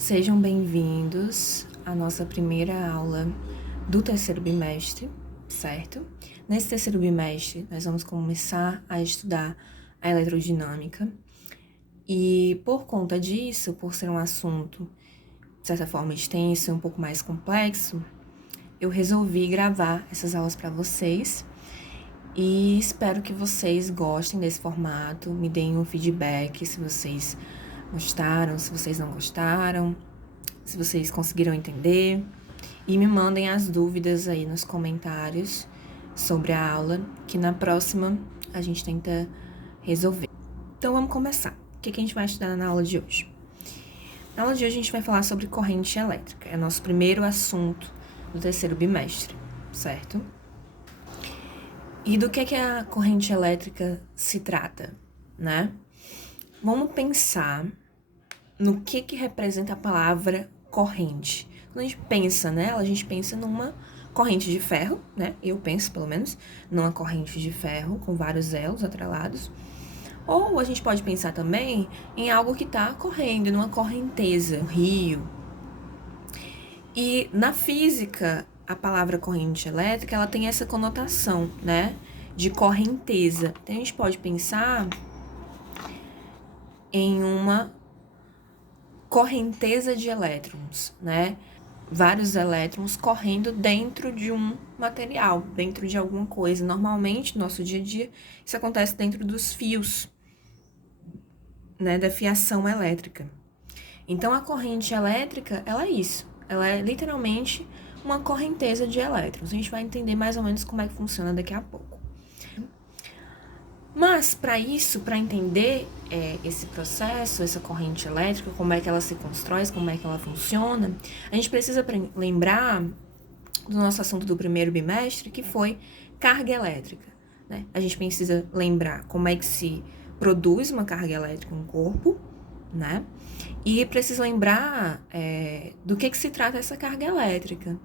Sejam bem-vindos à nossa primeira aula do terceiro bimestre, certo? Nesse terceiro bimestre, nós vamos começar a estudar a eletrodinâmica e, por conta disso, por ser um assunto, de certa forma, extenso e um pouco mais complexo, eu resolvi gravar essas aulas para vocês e espero que vocês gostem desse formato, me deem um feedback se vocês gostaram, se vocês não gostaram, se vocês conseguiram entender, e me mandem as dúvidas aí nos comentários sobre a aula, que na próxima a gente tenta resolver. Então vamos começar. O que a gente vai estudar na aula de hoje? Na aula de hoje a gente vai falar sobre corrente elétrica, é nosso primeiro assunto do terceiro bimestre, certo? E do que a corrente elétrica se trata, né? Vamos pensar no que representa a palavra corrente. Quando a gente pensa nela, a gente pensa numa corrente de ferro, né? Eu penso, pelo menos, numa corrente de ferro com vários elos atrelados. Ou a gente pode pensar também em algo que está correndo, numa correnteza, um rio. E na física, a palavra corrente elétrica, ela tem essa conotação, né? De correnteza. Então, a gente pode pensar em uma correnteza de elétrons, né? Vários elétrons correndo dentro de um material, dentro de alguma coisa. Normalmente, no nosso dia a dia, isso acontece dentro dos fios, né, da fiação elétrica. Então, a corrente elétrica, ela é isso. Ela é literalmente uma correnteza de elétrons. A gente vai entender mais ou menos como é que funciona daqui a pouco. Mas, para isso, para entender esse processo, essa corrente elétrica, como é que ela se constrói, como é que ela funciona, a gente precisa lembrar do nosso assunto do primeiro bimestre, que foi carga elétrica, né? A gente precisa lembrar como é que se produz uma carga elétrica no corpo, né? E precisa lembrar do que se trata essa carga elétrica,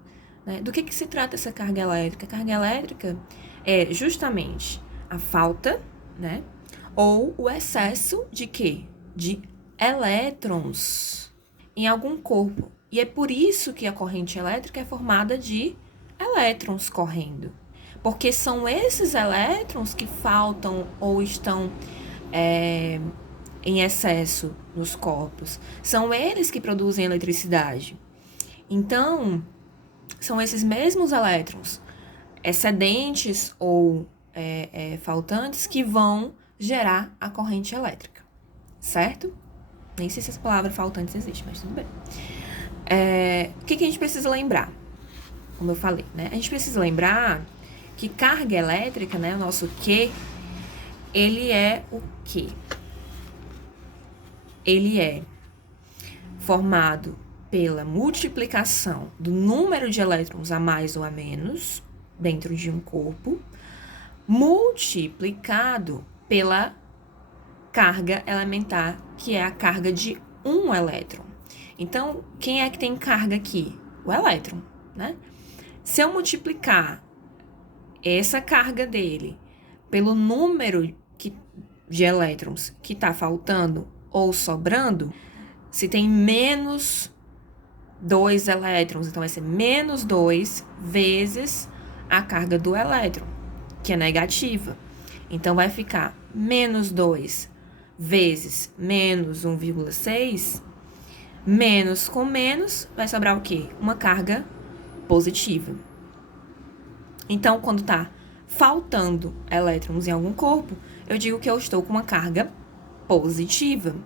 né? Do que se trata essa carga elétrica? A carga elétrica é justamente a falta, né? Ou o excesso de quê? De elétrons em algum corpo. E é por isso que a corrente elétrica é formada de elétrons correndo. Porque são esses elétrons que faltam ou estão em excesso nos corpos. São eles que produzem eletricidade. Então, são esses mesmos elétrons excedentes ou faltantes que vão gerar a corrente elétrica, certo? Nem sei se essa palavra faltantes existe, mas tudo bem. O que a gente precisa lembrar? Como eu falei, né? A gente precisa lembrar que carga elétrica, né? O nosso Q, ele é o quê? Ele é formado pela multiplicação do número de elétrons a mais ou a menos dentro de um corpo, multiplicado pela carga elementar, que é a carga de um elétron. Então, quem é que tem carga aqui? O elétron, né? Se eu multiplicar essa carga dele pelo número de elétrons que está faltando ou sobrando, se tem menos 2 elétrons, então vai ser menos 2 vezes a carga do elétron, que é negativa. Então, vai ficar menos 2 vezes menos 1,6, menos com menos, vai sobrar o quê? Uma carga positiva. Então, quando está faltando elétrons em algum corpo, eu digo que eu estou com uma carga positiva.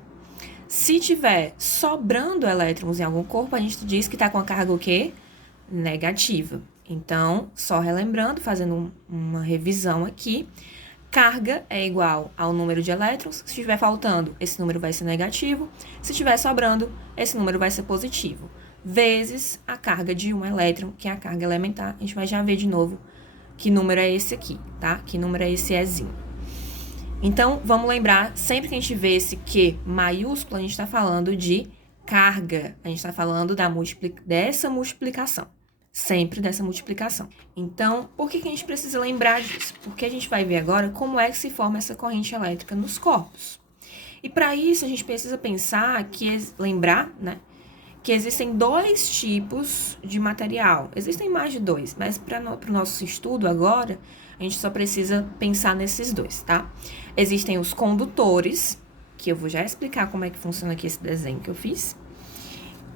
Se tiver sobrando elétrons em algum corpo, a gente diz que está com a carga o quê? Negativa. Então, só relembrando, fazendo uma revisão aqui, carga é igual ao número de elétrons. Se estiver faltando, esse número vai ser negativo. Se estiver sobrando, esse número vai ser positivo. Vezes a carga de um elétron, que é a carga elementar. A gente vai já ver de novo que número é esse aqui, tá? Que número é esse Ezinho. Então, vamos lembrar, sempre que a gente vê esse Q maiúsculo, a gente está falando de carga. A gente está falando dessa multiplicação. Sempre dessa multiplicação. Então, por que a gente precisa lembrar disso? Porque a gente vai ver agora como é que se forma essa corrente elétrica nos corpos. E para isso, a gente precisa pensar lembrar, né, que existem dois tipos de material. Existem mais de dois, mas para o nosso estudo agora, a gente só precisa pensar nesses dois, tá? Existem os condutores, que eu vou já explicar como é que funciona aqui esse desenho que eu fiz,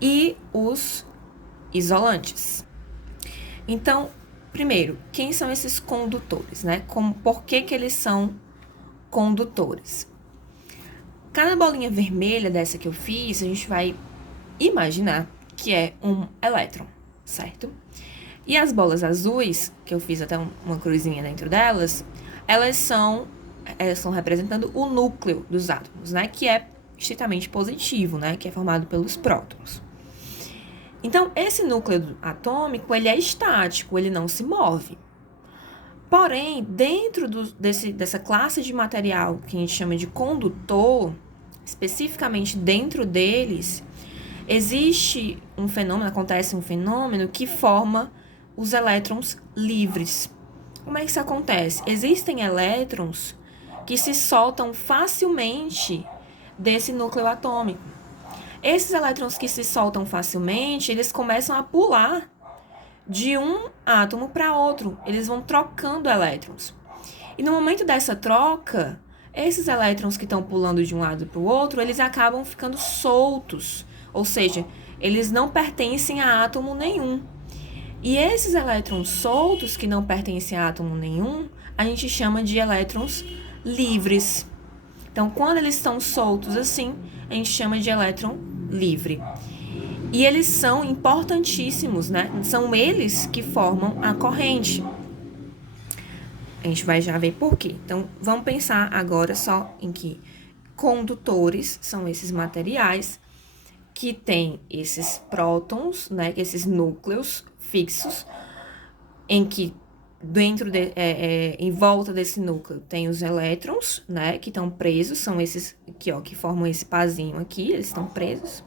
e os isolantes. Então, primeiro, quem são esses condutores, né? Por que eles são condutores? Cada bolinha vermelha dessa que eu fiz, a gente vai imaginar que é um elétron, certo? E as bolas azuis, que eu fiz até uma cruzinha dentro delas, elas estão representando o núcleo dos átomos, né? Que é estritamente positivo, né? Que é formado pelos prótons. Então, esse núcleo atômico, ele é estático, ele não se move. Porém, dentro dessa classe de material que a gente chama de condutor, especificamente dentro deles, acontece um fenômeno que forma os elétrons livres. Como é que isso acontece? Existem elétrons que se soltam facilmente desse núcleo atômico. Esses elétrons que se soltam facilmente, eles começam a pular de um átomo para outro. Eles vão trocando elétrons. E no momento dessa troca, esses elétrons que estão pulando de um lado para o outro, eles acabam ficando soltos. Ou seja, eles não pertencem a átomo nenhum. E esses elétrons soltos, que não pertencem a átomo nenhum, a gente chama de elétrons livres. Então, quando eles estão soltos assim, a gente chama de elétron livre. E eles são importantíssimos, né? São eles que formam a corrente. A gente vai já ver por quê. Então, vamos pensar agora só em que condutores são esses materiais que têm esses prótons, né? Esses núcleos fixos, em que em volta desse núcleo tem os elétrons, né, que estão presos, são esses aqui, ó, que formam esse pazinho aqui, eles estão presos.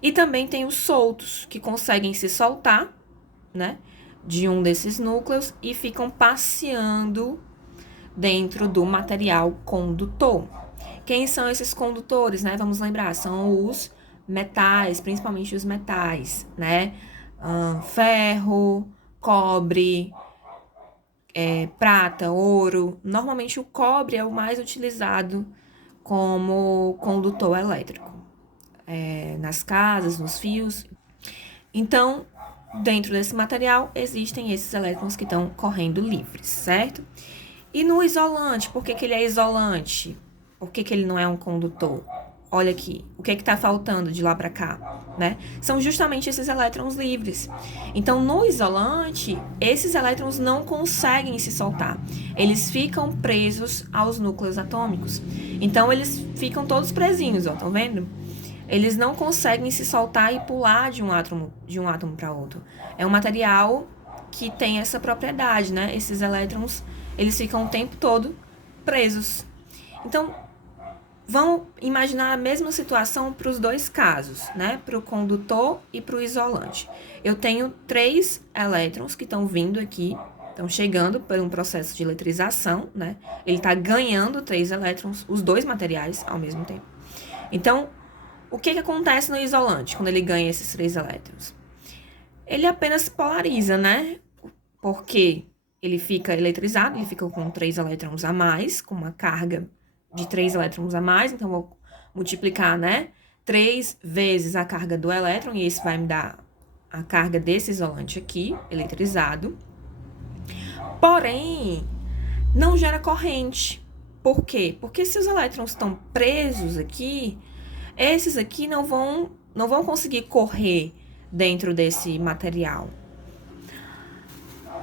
E também tem os soltos, que conseguem se soltar, né, de um desses núcleos e ficam passeando dentro do material condutor. Quem são esses condutores, né? Vamos lembrar, são os metais, principalmente os metais, né? Ferro, cobre, prata, ouro. Normalmente o cobre é o mais utilizado como condutor elétrico, nas casas, nos fios. Então, dentro desse material, existem esses elétrons que estão correndo livres, certo? E no isolante, por que ele é isolante? Por que ele não é um condutor? Olha aqui, o que está faltando de lá para cá, né? São justamente esses elétrons livres. Então, no isolante, esses elétrons não conseguem se soltar. Eles ficam presos aos núcleos atômicos. Então, eles ficam todos presinhos, ó, estão vendo? Eles não conseguem se soltar e pular de um átomo para outro. É um material que tem essa propriedade, né? Esses elétrons, eles ficam o tempo todo presos. Então, vamos imaginar a mesma situação para os dois casos, né? Para o condutor e para o isolante. Eu tenho 3 elétrons que estão vindo aqui, estão chegando por um processo de eletrização, né? Ele está ganhando 3 elétrons, os dois materiais ao mesmo tempo. Então, o que acontece no isolante quando ele ganha esses 3 elétrons? Ele apenas polariza, né? Porque ele fica eletrizado, ele fica com 3 elétrons a mais, com uma carga de 3 elétrons a mais, então vou multiplicar, né? 3 vezes a carga do elétron, e isso vai me dar a carga desse isolante aqui, eletrizado. Porém, não gera corrente. Por quê? Porque se os elétrons estão presos aqui, esses aqui não vão conseguir correr dentro desse material.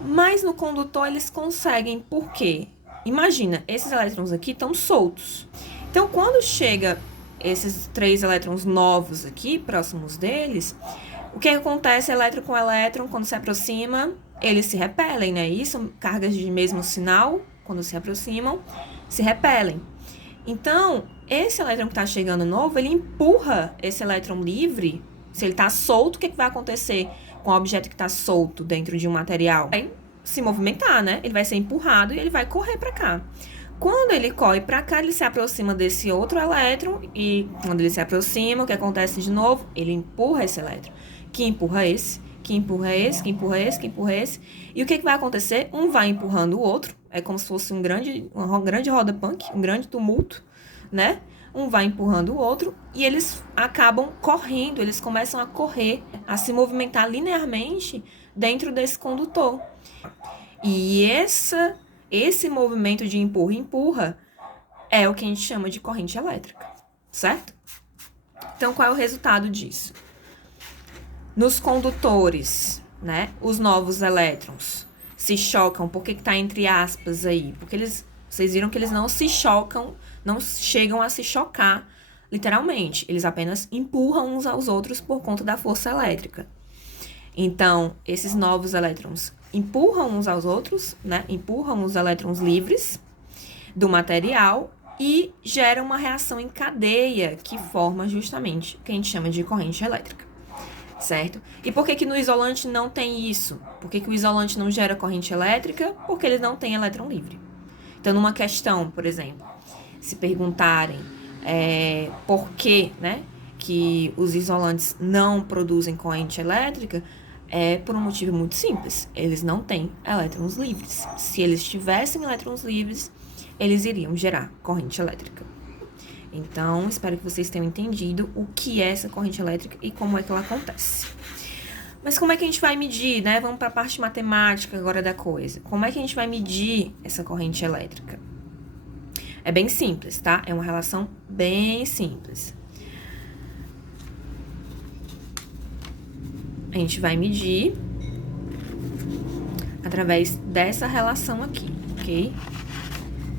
Mas no condutor eles conseguem, por quê? Imagina, esses elétrons aqui estão soltos. Então, quando chega esses 3 elétrons novos aqui, próximos deles, o que acontece? Elétron com elétron, quando se aproxima, eles se repelem, né? Isso, cargas de mesmo sinal, quando se aproximam, se repelem. Então, esse elétron que está chegando novo, ele empurra esse elétron livre. Se ele está solto, o que vai acontecer com o objeto que está solto dentro de um material? Vai se movimentar, né? Ele vai ser empurrado e ele vai correr para cá. Quando ele corre para cá, ele se aproxima desse outro elétron e quando ele se aproxima, o que acontece de novo? Ele empurra esse elétron, que empurra esse, que empurra esse, que empurra esse, que empurra esse. E o que vai acontecer? Um vai empurrando o outro, é como se fosse uma grande roda punk, um grande tumulto, né? Um vai empurrando o outro e eles acabam correndo, eles começam a correr, a se movimentar linearmente dentro desse condutor. E esse movimento de empurra-empurra é o que a gente chama de corrente elétrica, certo? Então, qual é o resultado disso? Nos condutores, né, os novos elétrons se chocam, por que está entre aspas aí? Porque vocês viram que eles não se chocam, não chegam a se chocar literalmente, eles apenas empurram uns aos outros por conta da força elétrica. Então, esses novos elétrons empurram uns aos outros, né? Empurram os elétrons livres do material e geram uma reação em cadeia que forma justamente o que a gente chama de corrente elétrica, certo? E por que no isolante não tem isso? Por que o isolante não gera corrente elétrica? Porque ele não tem elétron livre. Então, numa questão, por exemplo, se perguntarem por que, né, que os isolantes não produzem corrente elétrica, é por um motivo muito simples. Eles não têm elétrons livres. Se eles tivessem elétrons livres, eles iriam gerar corrente elétrica. Então, espero que vocês tenham entendido o que é essa corrente elétrica e como é que ela acontece. Mas como é que a gente vai medir, né? Vamos para a parte matemática agora da coisa. Como é que a gente vai medir essa corrente elétrica? É bem simples, tá? É uma relação bem simples. A gente vai medir através dessa relação aqui, ok?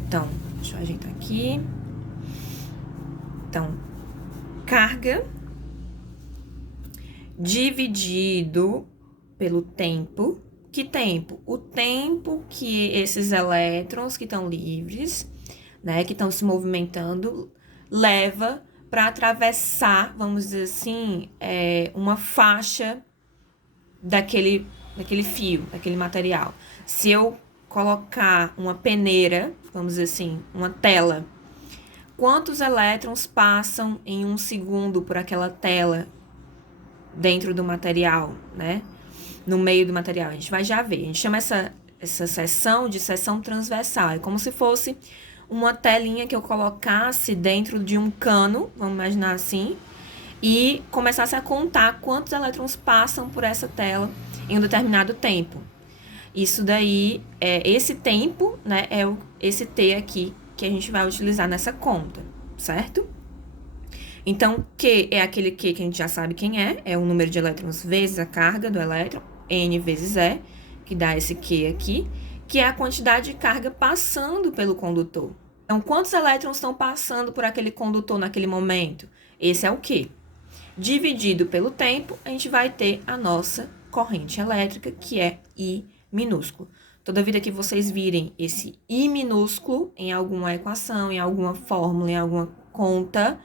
Então, deixa eu ajeitar aqui. Então, carga dividido pelo tempo. Que tempo? O tempo que esses elétrons que estão livres, né, que estão se movimentando, leva para atravessar, vamos dizer assim, uma faixa daquele fio, daquele material. Se eu colocar uma peneira, vamos dizer assim, uma tela, quantos elétrons passam em 1 segundo por aquela tela dentro do material, né? No meio do material, a gente vai já ver. A gente chama essa seção de seção transversal. É como se fosse uma telinha que eu colocasse dentro de um cano, vamos imaginar assim, e começasse a contar quantos elétrons passam por essa tela em um determinado tempo. Isso daí, esse tempo, né, é esse T aqui que a gente vai utilizar nessa conta, certo? Então, Q é aquele Q que a gente já sabe quem é o número de elétrons vezes a carga do elétron, N vezes E, que dá esse Q aqui, que é a quantidade de carga passando pelo condutor. Então, quantos elétrons estão passando por aquele condutor naquele momento? Esse é o Q. Dividido pelo tempo, a gente vai ter a nossa corrente elétrica, que é I minúsculo. Toda vida que vocês virem esse I minúsculo em alguma equação, em alguma fórmula, em alguma conta,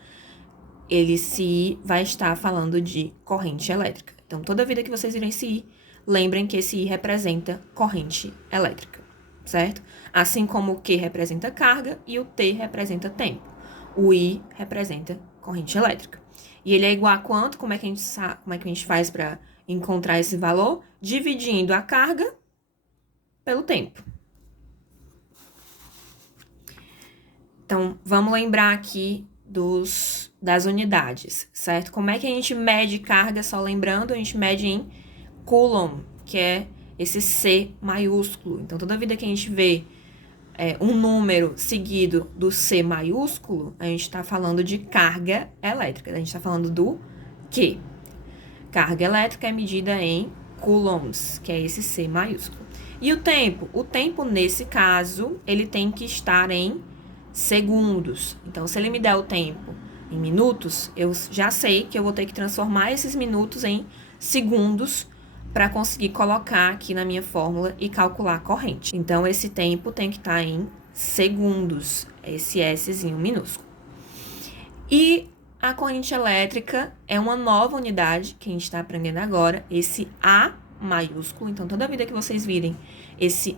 ele vai estar falando de corrente elétrica. Então, toda vida que vocês virem esse I, lembrem que esse I representa corrente elétrica, certo? Assim como o Q representa carga e o T representa tempo. O I representa corrente elétrica. E ele é igual a quanto? Como é que a gente faz para encontrar esse valor? Dividindo a carga pelo tempo. Então, vamos lembrar aqui das unidades, certo? Como é que a gente mede carga? Só lembrando, a gente mede em Coulomb, que é esse C maiúsculo. Então, toda vida que a gente vê um número seguido do C maiúsculo, a gente está falando de carga elétrica. A gente está falando do Q. Carga elétrica é medida em coulombs, que é esse C maiúsculo. E o tempo? O tempo, nesse caso, ele tem que estar em segundos. Então, se ele me der o tempo em minutos, eu já sei que eu vou ter que transformar esses minutos em segundos para conseguir colocar aqui na minha fórmula e calcular a corrente. Então, esse tempo tem que estar em segundos, esse Szinho minúsculo. E a corrente elétrica é uma nova unidade que a gente está aprendendo agora, esse A maiúsculo. Então, toda vida que vocês virem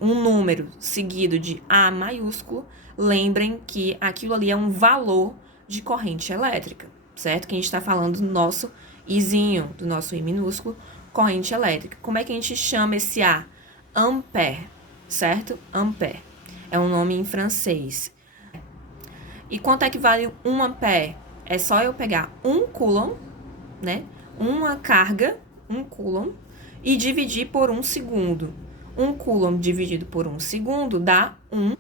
um número seguido de A maiúsculo, lembrem que aquilo ali é um valor de corrente elétrica, certo? Que a gente está falando do nosso Izinho, do nosso I minúsculo, corrente elétrica. Como é que a gente chama esse A? Ampère, certo? Ampère. É um nome em francês. E quanto é que vale 1 ampere? É só eu pegar 1 coulomb, né? Uma carga, 1 coulomb, e dividir por 1 segundo. 1 coulomb dividido por 1 segundo dá 1.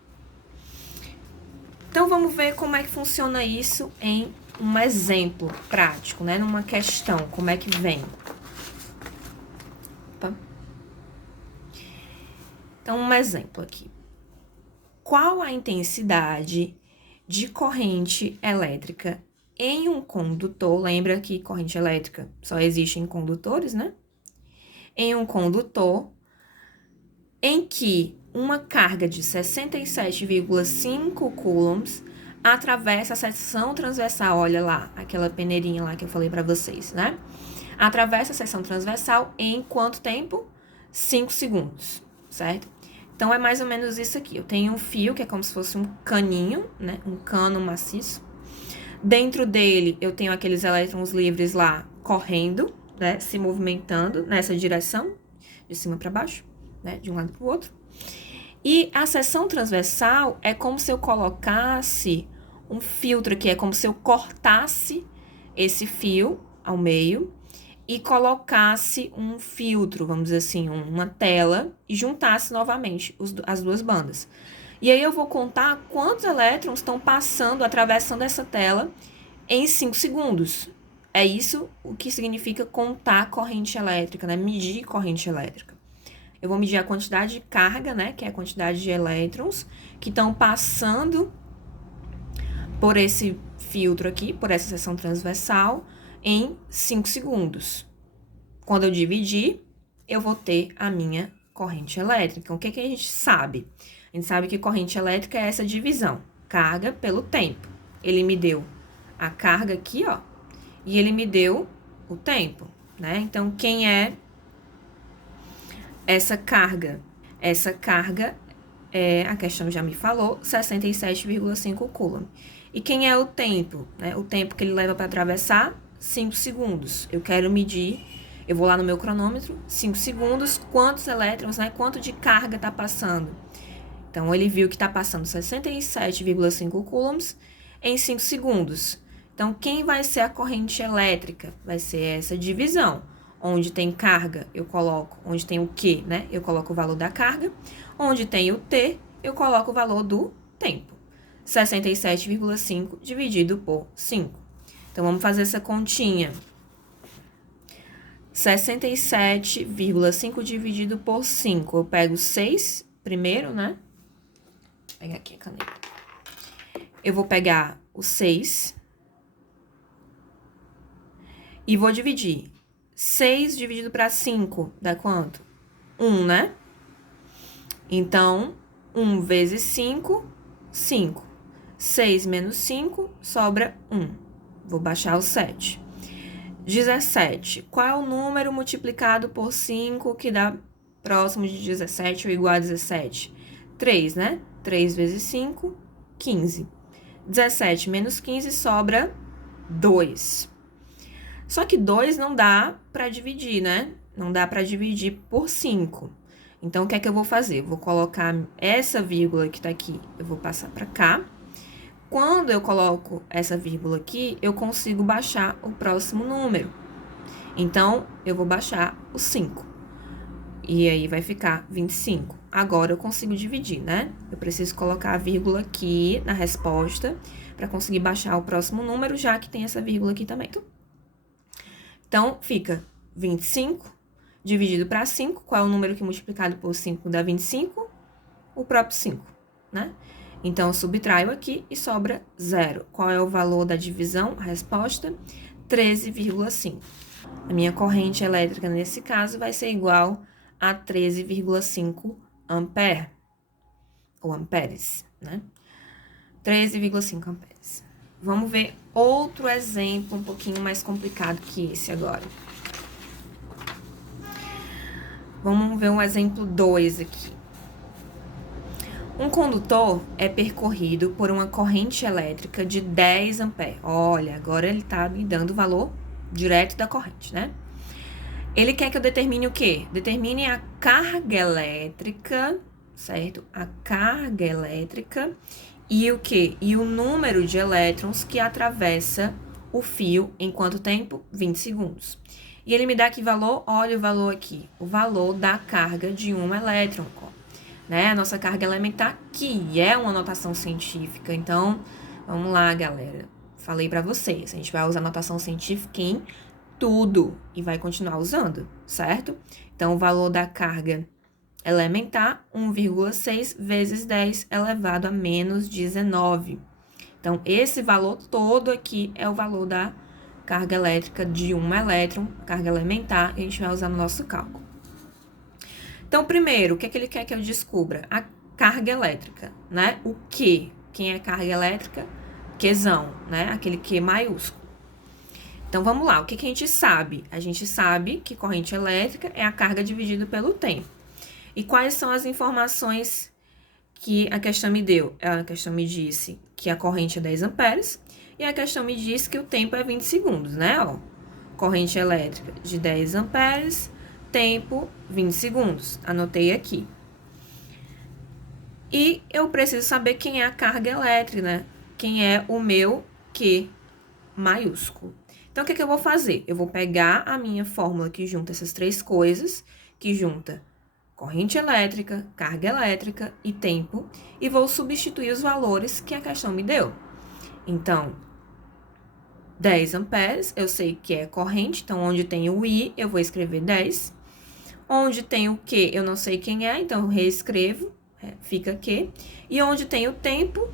Então, vamos ver como é que funciona isso em um exemplo prático, né? Numa questão, como é que vem. Opa. Então, um exemplo aqui. Qual a intensidade de corrente elétrica em um condutor? Lembra que corrente elétrica só existe em condutores, né? Em um condutor em que uma carga de 67,5 coulombs atravessa a seção transversal, olha lá, aquela peneirinha lá que eu falei para vocês, né? Atravessa a seção transversal em quanto tempo? 5 segundos, certo? Então, é mais ou menos isso aqui. Eu tenho um fio, que é como se fosse um caninho, né? Um cano maciço. Dentro dele, eu tenho aqueles elétrons livres lá correndo, né? Se movimentando nessa direção, de cima para baixo, né? De um lado para o outro. E a seção transversal é como se eu colocasse um filtro aqui, é como se eu cortasse esse fio ao meio e colocasse um filtro, vamos dizer assim, uma tela, e juntasse novamente as duas bandas. E aí eu vou contar quantos elétrons estão passando, atravessando essa tela em 5 segundos. É isso o que significa contar corrente elétrica, né? Medir corrente elétrica. Eu vou medir a quantidade de carga, né? Que é a quantidade de elétrons que estão passando por esse filtro aqui, por essa seção transversal, em 5 segundos. Quando eu dividir, eu vou ter a minha corrente elétrica. O que que a gente sabe? A gente sabe que corrente elétrica é essa divisão, carga pelo tempo. Ele me deu a carga aqui, ó, e ele me deu o tempo, né? Então, quem é essa carga? Essa carga, a questão já me falou, 67,5 coulomb. E quem é o tempo? Né? O tempo que ele leva para atravessar, 5 segundos. Eu quero medir, eu vou lá no meu cronômetro, 5 segundos, quantos elétrons, né? Quanto de carga está passando? Então, ele viu que está passando 67,5 coulombs em 5 segundos. Então, quem vai ser a corrente elétrica? Vai ser essa divisão. Onde tem carga, eu coloco, onde tem o Q, né? Eu coloco o valor da carga. Onde tem o T, eu coloco o valor do tempo. 67,5 dividido por 5. Então, vamos fazer essa continha. 67,5 dividido por 5. Eu pego 6 primeiro, né? Vou pegar aqui a caneta. Eu vou pegar o 6 e vou dividir. 6 dividido para 5 dá quanto? 1, né? Então, 1 vezes 5, 5. 6 menos 5, sobra 1. Vou baixar o 7. 17. Qual é o número multiplicado por 5 que dá próximo de 17 ou igual a 17? 3, né? 3 vezes 5, 15. 17 menos 15 sobra 2. Só que 2 não dá para dividir, né? Não dá para dividir por 5. Então, o que é que eu vou fazer? Eu vou colocar essa vírgula que tá aqui, eu vou passar para cá. Quando eu coloco essa vírgula aqui, eu consigo baixar o próximo número. Então, eu vou baixar o 5. E aí, vai ficar 25. Agora, eu consigo dividir, né? Eu preciso colocar a vírgula aqui na resposta para conseguir baixar o próximo número, já que tem essa vírgula aqui também. Então, fica 25 dividido para 5. Qual é o número que multiplicado por 5 dá 25? O próprio 5, né? Então, eu subtraio aqui e sobra 0. Qual é o valor da divisão? A resposta, 13,5. A minha corrente elétrica, nesse caso, vai ser igual a 13,5 ampere, ou amperes, né? 13,5 amperes. Vamos ver outro exemplo um pouquinho mais complicado que esse agora. Vamos ver um exemplo 2 aqui. Um condutor é percorrido por uma corrente elétrica de 10 amperes. Olha, agora ele está me dando o valor direto da corrente, né? Ele quer que eu determine o quê? Determine a carga elétrica, certo? A carga elétrica e o quê? E o número de elétrons que atravessa o fio em quanto tempo? 20 segundos. E ele me dá que valor? Olha o valor aqui. O valor da carga de um elétron, né? A nossa carga elementar, que é uma notação científica. Então, vamos lá, galera. Falei para vocês, a gente vai usar notação científica em tudo e vai continuar usando, certo? Então, o valor da carga elementar, 1,6 vezes 10 elevado a menos 19. Então, esse valor todo aqui é o valor da carga elétrica de um elétron, carga elementar, e a gente vai usar no nosso cálculo. Então, primeiro, o que é que ele quer que eu descubra? A carga elétrica, né? O Q. Quem é carga elétrica? Qzão, né? Aquele Q maiúsculo. Então, vamos lá. O que a gente sabe? A gente sabe que corrente elétrica é a carga dividida pelo tempo. E quais são as informações que a questão me deu? A questão me disse que a corrente é 10 amperes e a questão me disse que o tempo é 20 segundos, né? Ó, corrente elétrica de 10 amperes, tempo 20 segundos. Anotei aqui. E eu preciso saber quem é a carga elétrica, né? Quem é o meu Q maiúsculo. Então, o que eu vou fazer? Eu vou pegar a minha fórmula que junta essas três coisas, que junta corrente elétrica, carga elétrica e tempo, e vou substituir os valores que a questão me deu. Então, 10 amperes, eu sei que é corrente, então onde tem o I, eu vou escrever 10. Onde tem o Q, eu não sei quem é, então eu reescrevo, fica Q. E onde tem o tempo,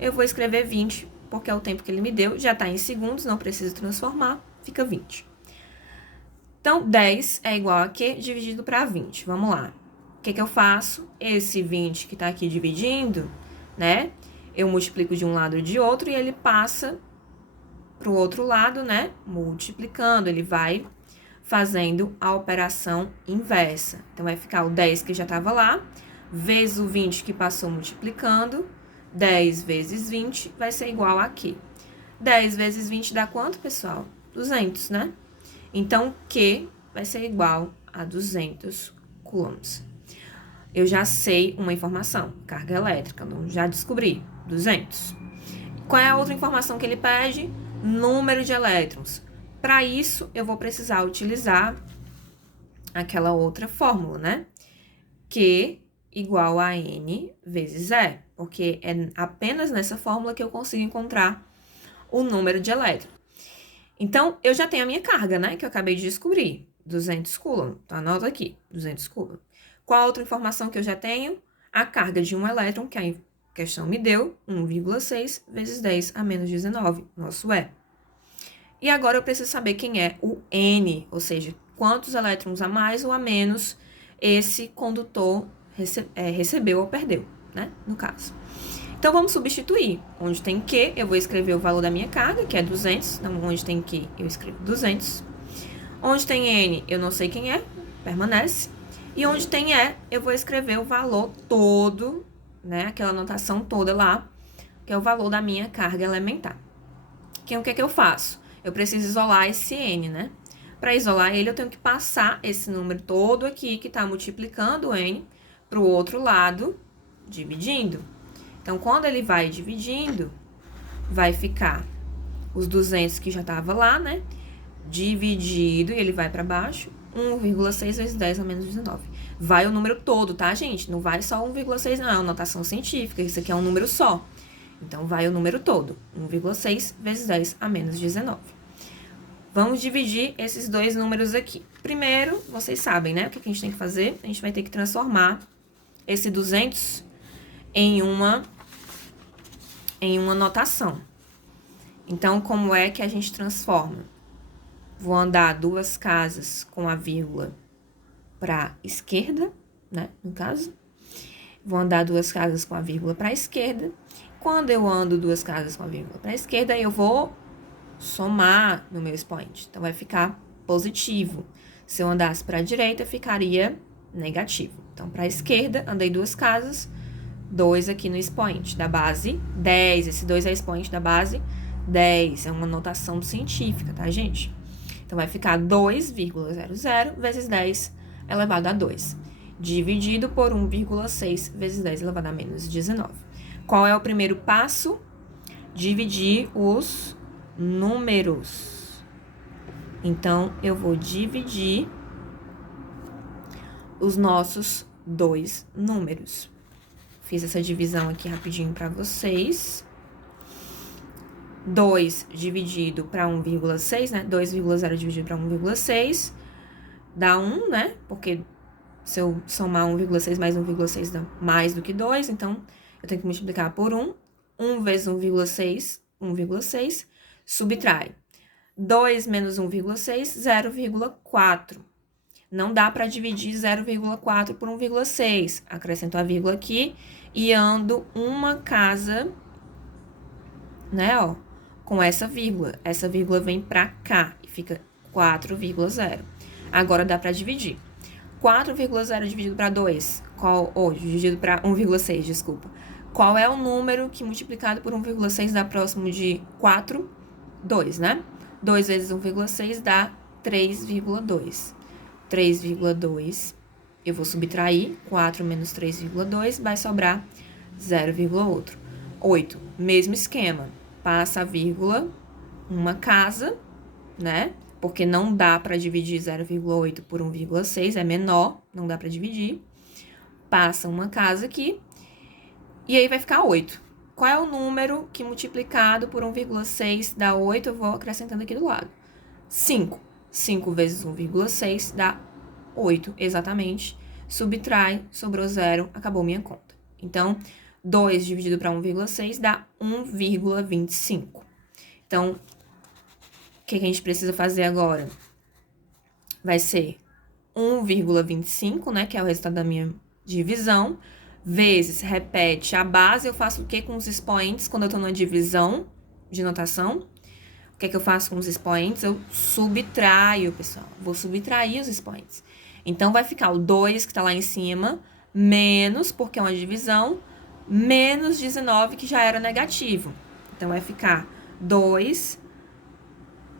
eu vou escrever 20, porque é o tempo que ele me deu, já está em segundos, não preciso transformar, fica 20. Então, 10 é igual a Q dividido para 20. Vamos lá. O que eu faço? Esse 20 que está aqui dividindo, né? Eu multiplico de um lado e de outro e ele passa para o outro lado, né? Multiplicando, ele vai fazendo a operação inversa. Então, vai ficar o 10 que já estava lá, vezes o 20 que passou multiplicando. 10 vezes 20 vai ser igual a aqui. 10 vezes 20 dá quanto, pessoal? 200, né? Então, Q vai ser igual a 200 coulombs. Eu já sei uma informação, carga elétrica, já descobri, 200. Qual é a outra informação que ele pede? Número de elétrons. Para isso, eu vou precisar utilizar aquela outra fórmula, né? Q igual a N vezes E, porque é apenas nessa fórmula que eu consigo encontrar o número de elétrons. Então, eu já tenho a minha carga, né? Que eu acabei de descobrir. 200 coulomb. Então, anota aqui. 200 coulomb. Qual a outra informação que eu já tenho? A carga de um elétron, que a questão me deu, 1,6 vezes 10 a menos 19. Nosso E. E agora eu preciso saber quem é o N. Ou seja, quantos elétrons a mais ou a menos esse condutor recebeu ou perdeu, né? No caso. Então, vamos substituir. Onde tem Q, eu vou escrever o valor da minha carga, que é 200. Então, onde tem Q, eu escrevo 200. Onde tem N, eu não sei quem é, permanece. E onde tem E, eu vou escrever o valor todo, né? Aquela anotação toda lá, que é o valor da minha carga elementar. O que é que eu faço? Eu preciso isolar esse N, né? Para isolar ele, eu tenho que passar esse número todo aqui, que está multiplicando o N, para o outro lado, dividindo. Então, quando ele vai dividindo, vai ficar os 200 que já estava lá, né? Dividido, e ele vai para baixo, 1,6 vezes 10 a menos 19. Vai o número todo, tá, gente? Não vai só 1,6, não, é uma notação científica, isso aqui é um número só. Então, vai o número todo, 1,6 vezes 10 a menos 19. Vamos dividir esses dois números aqui. Primeiro, vocês sabem, né? O que a gente tem que fazer? A gente vai ter que transformar esse 200 em uma notação. Então, como é que a gente transforma? Vou andar duas casas com a vírgula para a esquerda, né? No caso. Vou andar duas casas com a vírgula para a esquerda. Quando eu ando duas casas com a vírgula para a esquerda, eu vou somar no meu expoente. Então, vai ficar positivo. Se eu andasse para a direita, ficaria negativo. Então, para a esquerda, andei duas casas, 2 aqui no expoente da base 10. Esse 2 é expoente da base 10. É uma notação científica, tá, gente? Então, vai ficar 2,00 vezes 10 elevado a 2, dividido por 1,6 vezes 10 elevado a menos 19. Qual é o primeiro passo? Dividir os números. Então, eu vou dividir os nossos dois números. Fiz essa divisão aqui rapidinho para vocês. 2 dividido para 1,6, né? 2,0 dividido para 1,6 dá 1, né? Porque se eu somar 1,6 mais 1,6 dá mais do que 2, então eu tenho que multiplicar por 1. 1 vezes 1,6, 1,6, subtrai. 2 menos 1,6, 0,4. Não dá para dividir 0,4 por 1,6. Acrescento a vírgula aqui e ando uma casa, né, ó, com essa vírgula. Essa vírgula vem para cá e fica 4,0. Agora dá para dividir. 4,0 dividido para 2, dividido para 1,6, desculpa. Qual é o número que multiplicado por 1,6 dá próximo de 4? 2, né? 2 vezes 1,6 dá 3,2. 3,2, eu vou subtrair, 4 menos 3,2, vai sobrar 0,8. Mesmo esquema, passa a vírgula, uma casa, né? Porque não dá para dividir 0,8 por 1,6, é menor, não dá para dividir. Passa uma casa aqui, e aí vai ficar 8. Qual é o número que multiplicado por 1,6 dá 8? Eu vou acrescentando aqui do lado. 5. 5 vezes 1,6 dá 8, exatamente. Subtrai, sobrou 0, acabou minha conta. Então, 2 dividido para 1,6 dá 1,25. Então, o que a gente precisa fazer agora? Vai ser 1,25, né, que é o resultado da minha divisão, vezes, repete, a base eu faço o que com os expoentes quando eu estou numa divisão de notação? O que é que eu faço com os expoentes? Eu subtraio, pessoal. Vou subtrair os expoentes. Então, vai ficar o 2, que está lá em cima, menos, porque é uma divisão, menos 19, que já era negativo. Então, vai ficar 2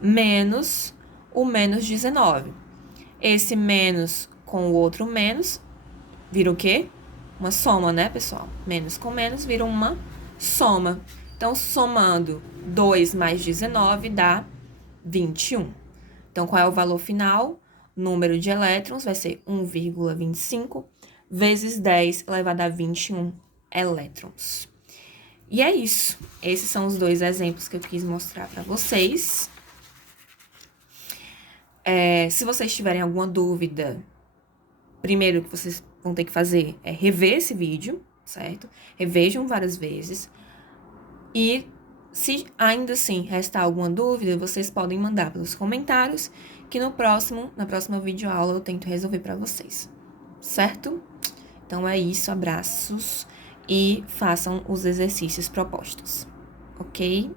menos o menos 19. Esse menos com o outro menos vira o quê? Uma soma, né, pessoal? Menos com menos vira uma soma. Então, somando 2 mais 19 dá 21. Então, qual é o valor final? Número de elétrons vai ser 1,25 vezes 10 elevado a 21 elétrons. E é isso. Esses são os dois exemplos que eu quis mostrar para vocês. Se vocês tiverem alguma dúvida, primeiro que vocês vão ter que fazer é rever esse vídeo, certo? Revejam várias vezes. E se ainda assim restar alguma dúvida, vocês podem mandar pelos comentários, que na próxima videoaula eu tento resolver para vocês, certo? Então é isso, abraços e façam os exercícios propostos, ok?